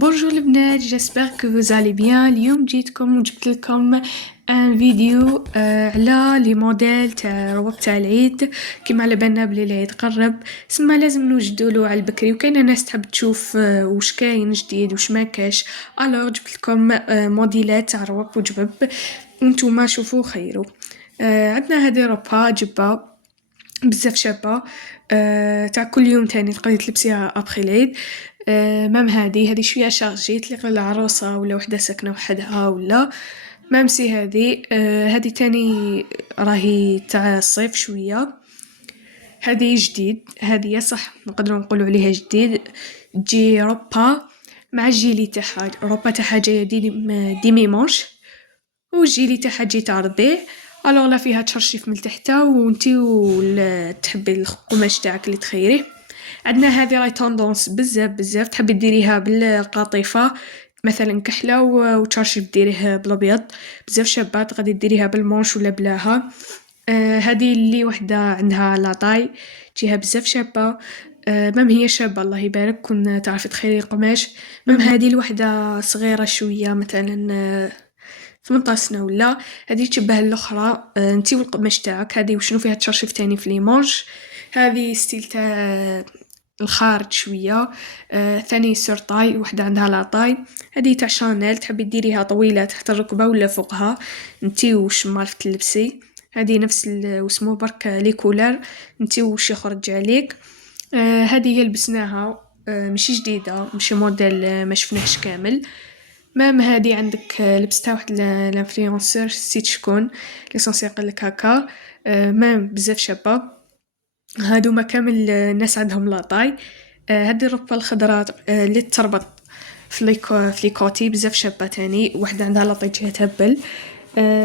Bonjour البنات, j'espère que vous allez bien. اليوم جيتكم وجبت لكم ان فيديو على لي موديل تاع رواب تاع العيد. كيما على بالنا بلي العيد قرب, سما لازم نوجدوا له على البكري, وكاينه ناس تحب تشوف واش كاين جديد واش ما كاش. الوغ جبت لكم موديلات تاع رواب وجبب, وانتوما شوفوا خيروا. عندنا هذه روبا جبه بزاف شابه, تاع كل يوم تاني تقدري تلبسيها ابخي العيد. مام هذه شويه شارجي تليق للعروسه ولا وحده ساكنه وحدها, ولا مام سي هذه تاني راهي تاع الصيف شويه. هذه جديد, هذه صح نقدروا نقولوا عليها جديد. تجي روبا مع الجيلي تاعها, روبا تاعها جايه ديمي مانش, والجيلي تاعها تجي تاع ربيع. الوغ لا فيها تشرشيف من تحتا, وانتي تحبي القماش تاعك اللي تخيريه. عندنا هذه راي توندونس بزاف تحبي ديريها بالقطيفه مثلا كحله, وتشرشيف ديريه بالابيض بزاف شابات. غادي ديريها بالمونش ولا بلاها. هذه اللي وحده عندها لاطاي تجيها بزاف شابه. مام هي شابه الله يبارك, كون تعرفي تخيري قماش. مام هذه الوحده صغيره شويه مثلا 18 سنه, ولا هذه تشبه الاخرى. انتي والقماش تاعك هذه وشنو فيها تشرشف تاني في ليمونج. هذه ستيل تاع الخارج شويه. ثاني سورطاي وحده عندها لاطاي. هذه تاع شانيل, تحبي ديريها طويله تحت الركبه ولا فوقها, انتي وش مالك تلبسي. هذه نفس واسمو برك لي كولر, انتي وش يخرج عليك. هذه هي لبسناها, ماشي جديده, ماشي موديل ما شفناهش كامل. مام هادي عندك لبستها واحد الانفلونسور نسيت شكون, ليسونسيال قالك هكا. مام بزاف شابه. هادوما كامل الناس عندهم لاطاي. هادي الربه الخضراء اللي تربط في ليكوتي بزاف شابه تاني, وحده عندها لاطاي تجيها تهبل.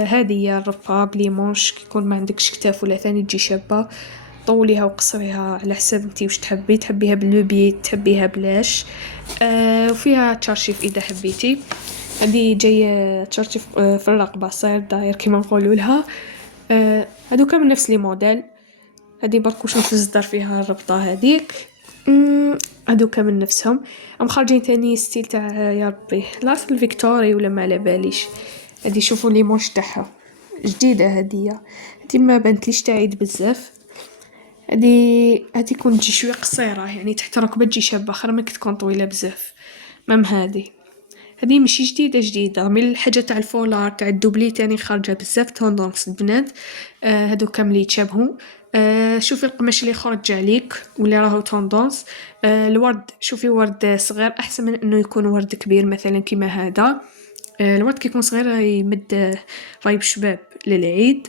هذه هي الربه بلي مونش, كيكون ما عندكش كتاف ولا ثاني تجي شابه. طوليها وقصريها على حساب انتي وش تحبيها باللوبي تحبيها بلاش. وفيها تشارشيف اذا حبيتي. هذه جايه تشارشيف في الرقبه صاير داير كيما نقولوا لها. هادو كامل نفس لي موديل. هذه برك واش نتصدر فيها الربطه هذيك. هادو كامل نفسهم. ام خارجين تاني ستيل تاع يا ربي لاصق الفيكتوري ولا ما على باليش. هذه شوفوا لي مونش تاعها جديده, هذه ما بانتليش تعيد بزاف. هذه كون تجي شويه قصيره, يعني تحت الركبه تجي شابه خير من تكون طويله بزاف. مام هذه ماشي جديده من الحاجه تاع الفولار تاع الدوبلي تاني خارجه بزاف توندونس البنات. هادو كامل يتشابهوا. شوفي القماش اللي خرج عليك واللي راهو توندونس. الورد, شوفي ورد صغير احسن من انه يكون ورد كبير مثلا كيما هذا. الورد كيكون صغير يمد فايب شباب للعيد.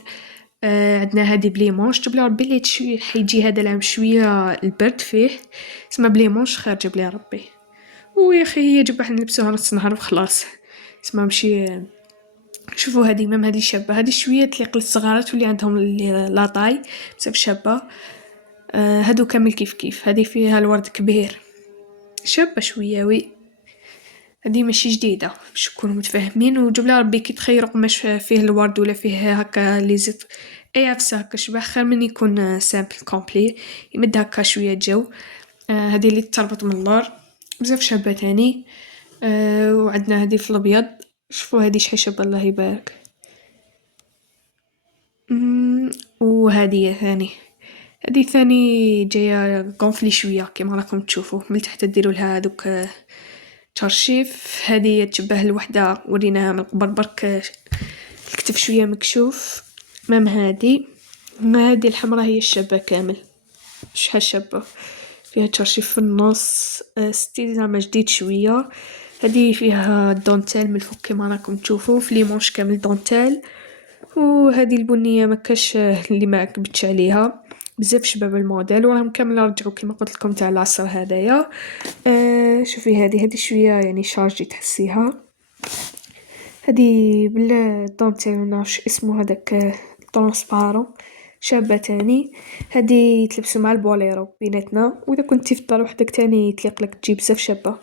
عندنا هذه بلي مونش, جبلي ربي اللي حيجي هذا العام شويه البرد فيه, اسمها بلي مونش خارجه بلي ربي. ويا اخي هي جبه حنا نلبسوها نص نهار وخلاص, اسمها مشي. شوفوا هذه مام هذه شابه, هذه شويه تليق للصغارات واللي عندهم لاطاي بزاف شابه. هادو كامل كيف هذه فيها الورد كبير شابه شويه وي. هذه ماشي جديده باش نكونوا متفاهمين. وجبلها ربي كي تخيروا قماش فيه الورد ولا فيه هكا لي زيت اي عفسه هكا شبه خير من يكون سامبل كومبلي يمد هكا شويه جو. هذه اللي تربط من اللور بزاف شابه تاني. وعندنا هذه في الابيض, شوفوا هذه شحال شابه الله يبارك. وهذه ثاني جايه كونفلي شويه كيما راكم تشوفوا من تحت ديروا لها هذوك تشرشيف. هذه تشبه الوحده وريناها من قبل برك الكتف شويه مكشوف. مام هذه الحمراء هي الشابه كامل, شحال شابه فيها تشرشيف في النص. ستيل زعما جديد شويه. هذه فيها دونتيل من الفوق كيما راكم تشوفوا في لي مونش كامل دونتيل. وهذه البنيه مكاش اللي ما عجبتش عليها بزاف شباب الموديل, وراهم كامل رجعوا كيما قلت لكم تاع العصر هذايا. شوفي هذه شويه يعني شارجي تحسيها. هذه بالدونتيل ونعرفش اسمه هذاك ترانسبارون شابه تاني. هذه تلبسوا مع البوليرو بيناتنا, واذا كنتي في الدار وحدك تاني تليق لك تجي بزاف شابه.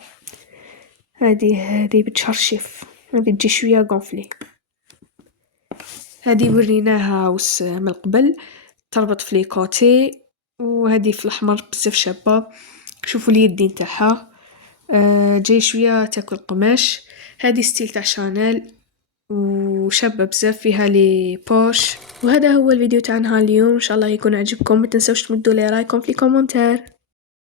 هذه بتشرشف, هذه تجي شويه غونفلي. هذه وريناها وس من قبل تربط في لي كوتي. وهذه في الاحمر بزاف شابه, شوفوا اليدين تاعها جاي شوية تاكل قماش. هادي ستيل تاع شانيل وشابة بزاف، فيها لي بوش. وهذا هو الفيديو تاع نهار اليوم، ان شاء الله يكون عجبكم. ما تنسوش تمدوا لي رايكم في الكومنتار.